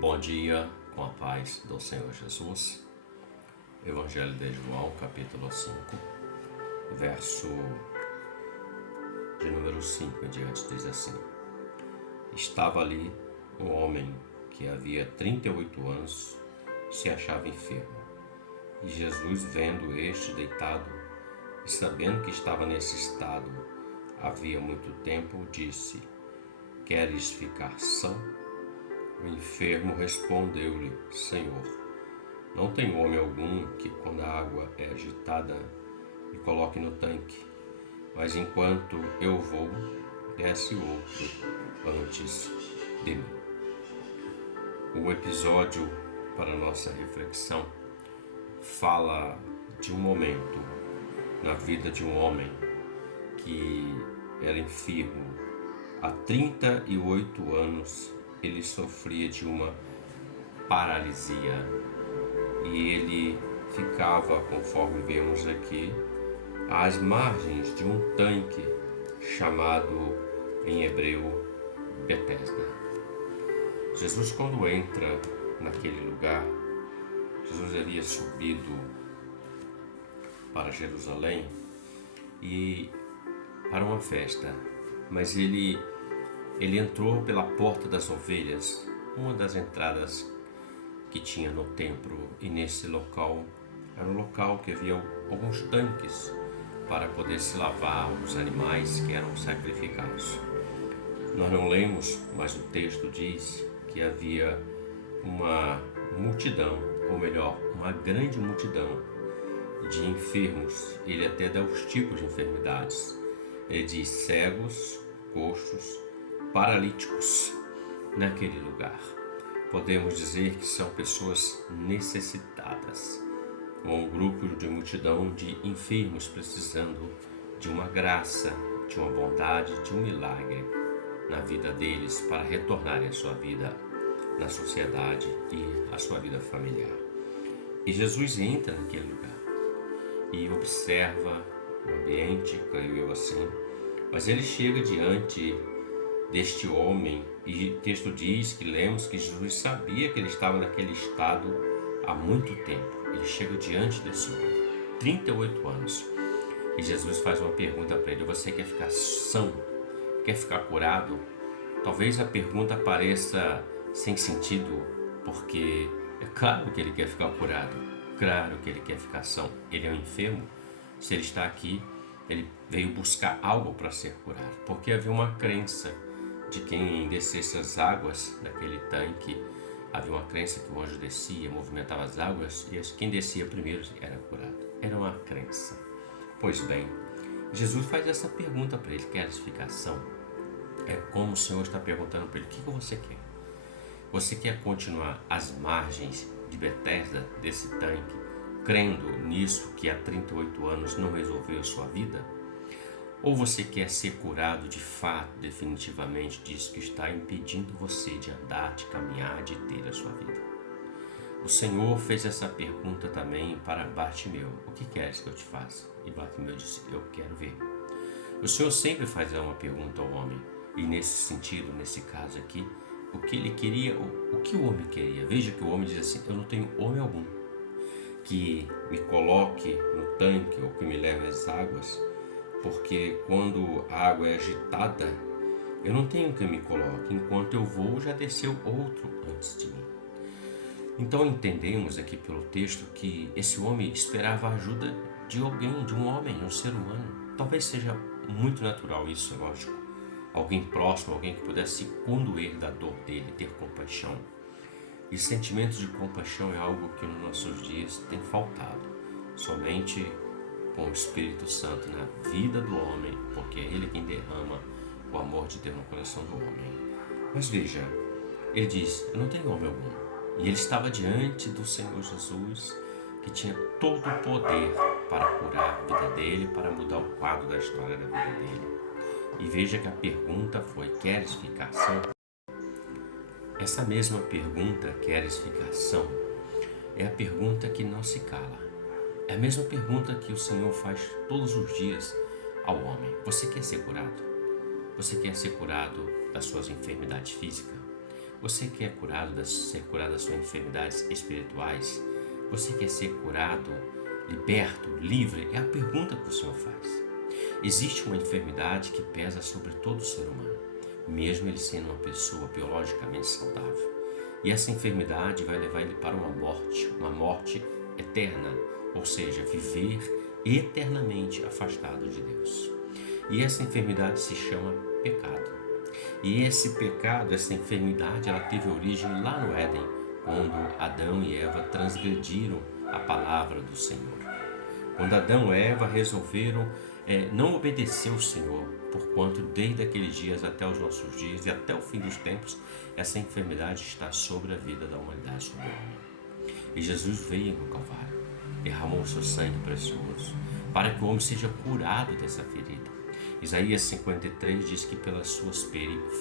Bom dia, com a paz do Senhor Jesus. Evangelho de João, capítulo 5, verso de número 5 em diante, diz assim: Estava ali um homem que havia 38 anos se achava enfermo. E Jesus, vendo este deitado e sabendo que estava nesse estado havia muito tempo, disse: Queres ficar são? O enfermo respondeu-lhe: Senhor, não tem homem algum que, quando a água é agitada, me coloque no tanque, mas enquanto eu vou, desce outro antes de mim. O episódio para nossa reflexão fala de um momento na vida de um homem que era enfermo. Há 38 anos ele sofria de uma paralisia e ele ficava, conforme vemos aqui, às margens de um tanque chamado em hebreu Betesda. Jesus, quando entra naquele lugar, Jesus havia subido para Jerusalém e para uma festa, mas ele entrou pela porta das ovelhas, uma das entradas que tinha no templo, e nesse local era um local que havia alguns tanques para poder se lavar os animais que eram sacrificados. Nós não lemos, mas o texto diz que havia uma multidão, ou melhor, uma grande multidão de enfermos. Ele até dá os tipos de enfermidades. Ele diz cegos, coxos, paralíticos naquele lugar. Podemos dizer que são pessoas necessitadas, um grupo de multidão de enfermos precisando de uma graça, de uma bondade, de um milagre na vida deles para retornarem à sua vida na sociedade e à sua vida familiar. E Jesus entra naquele lugar e observa o ambiente, creio eu assim, mas ele chega diante deste homem e o texto diz que lemos que Jesus sabia que ele estava naquele estado há muito tempo. Ele chega diante desse homem, 38 anos, e Jesus faz uma pergunta para ele: você quer ficar são? Quer ficar curado? Talvez a pergunta pareça sem sentido, porque é claro que ele quer ficar curado, claro que ele quer ficar são. Ele é um enfermo. Se ele está aqui, ele veio buscar algo para ser curado, porque havia uma crença de quem descesse as águas daquele tanque. Havia uma crença que o anjo descia, movimentava as águas e quem descia primeiro era curado. Era uma crença. Pois bem, Jesus faz essa pergunta para ele: queres ficar são? É como o Senhor está perguntando para ele: o que você quer? Você quer continuar às margens de Betesda, desse tanque, crendo nisso que há 38 anos não resolveu a sua vida? Ou você quer ser curado de fato, definitivamente, disso que está impedindo você de andar, de caminhar, de ter a sua vida? O Senhor fez essa pergunta também para Bartimeu: o que queres que eu te faça? E Bartimeu disse: eu quero ver. O Senhor sempre faz uma pergunta ao homem, e nesse sentido, nesse caso aqui, o que ele queria, o que o homem queria. Veja que o homem diz assim: eu não tenho homem algum que me coloque no tanque ou que me leve às águas, porque quando a água é agitada, eu não tenho quem me coloque. Enquanto eu vou, já desceu outro antes de mim. Então entendemos aqui pelo texto que esse homem esperava a ajuda de alguém, de um homem, um ser humano. Talvez seja muito natural isso, é lógico. Alguém próximo, alguém que pudesse condoer da dor dele, ter compaixão. E sentimentos de compaixão é algo que nos nossos dias tem faltado. Somente com o Espírito Santo na vida do homem, porque é ele quem derrama o amor de Deus no coração do homem. Mas veja, ele diz: eu não tenho homem algum. E ele estava diante do Senhor Jesus, que tinha todo o poder para curar a vida dele, para mudar o quadro da história da vida dele. E veja que a pergunta foi: queres ficar são? Essa mesma pergunta, queres ficar são, é a pergunta que não se cala. É a mesma pergunta que o Senhor faz todos os dias ao homem: você quer ser curado? Você quer ser curado das suas enfermidades físicas? Você quer ser curado das suas enfermidades espirituais? Você quer ser curado, liberto, livre? É a pergunta que o Senhor faz. Existe uma enfermidade que pesa sobre todo ser humano, mesmo ele sendo uma pessoa biologicamente saudável. E essa enfermidade vai levar ele para uma morte eterna, ou seja, viver eternamente afastado de Deus. E essa enfermidade se chama pecado. E esse pecado, essa enfermidade, ela teve origem lá no Éden, quando Adão e Eva transgrediram a palavra do Senhor. Quando Adão e Eva resolveram não obedecer ao Senhor, porquanto desde aqueles dias até os nossos dias e até o fim dos tempos, essa enfermidade está sobre a vida da humanidade, sobre o homem. E Jesus veio no Calvário, derramou o seu sangue precioso, para que o homem seja curado dessa ferida. Isaías 53 diz que pelas suas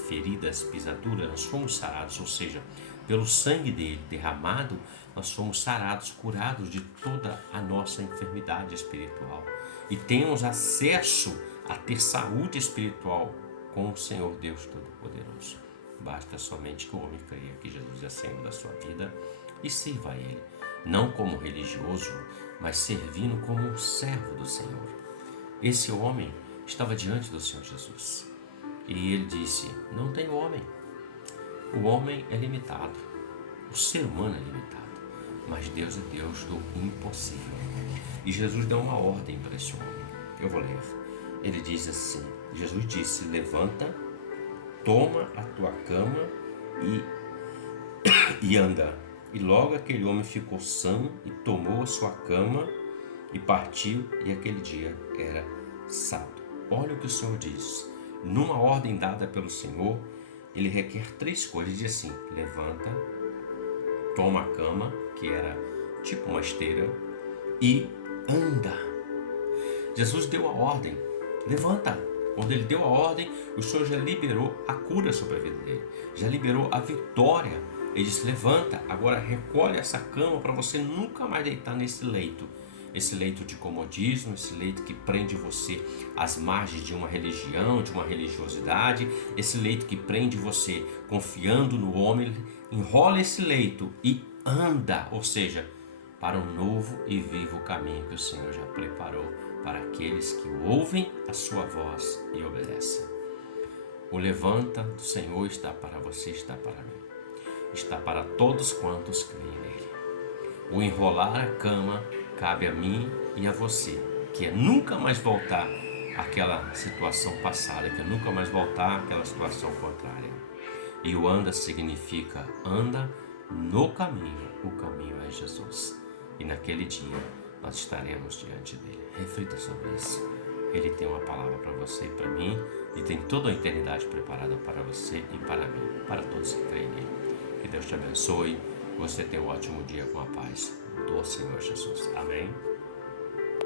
feridas, pisaduras, nós fomos sarados, ou seja, pelo sangue dele derramado, nós fomos sarados, curados de toda a nossa enfermidade espiritual. E temos acesso a ter saúde espiritual com o Senhor Deus Todo-Poderoso. Basta somente que o homem creia que Jesus é Senhor da sua vida e sirva a Ele, não como religioso, mas servindo como um servo do Senhor. Esse homem estava diante do Senhor Jesus e ele disse: não tem homem. O homem é limitado, o ser humano é limitado, mas Deus é Deus do impossível. E Jesus deu uma ordem para esse homem. Eu vou ler. Ele diz assim: Jesus disse: levanta, toma a tua cama e anda. E logo aquele homem ficou são e tomou a sua cama e partiu, e aquele dia era sábado. Olha o que o Senhor diz. Numa ordem dada pelo Senhor, ele requer 3 coisas. Ele diz assim: levanta, toma a cama, que era tipo uma esteira, e anda. Jesus deu a ordem: levanta. Quando ele deu a ordem, o Senhor já liberou a cura sobre a vida dele, já liberou a vitória. Ele disse: levanta, agora recolhe essa cama para você nunca mais deitar nesse leito. Esse leito de comodismo, esse leito que prende você às margens de uma religião, de uma religiosidade, esse leito que prende você confiando no homem. Enrola esse leito e anda, ou seja, para um novo e vivo caminho que o Senhor já preparou para aqueles que ouvem a sua voz e obedecem. O levanta do Senhor está para você, está para mim, está para todos quantos creem nele. O enrolar a cama cabe a mim e a você, que é nunca mais voltar àquela situação passada, que é nunca mais voltar àquela situação contrária. E o anda significa anda no caminho, o caminho é Jesus. E naquele dia nós estaremos diante dele. Reflita sobre isso. Ele tem uma palavra para você e para mim, e tem toda a eternidade preparada para você e para mim, para todos que creem nele. Que Deus te abençoe. Você tenha um ótimo dia com a paz do Senhor Jesus. Amém.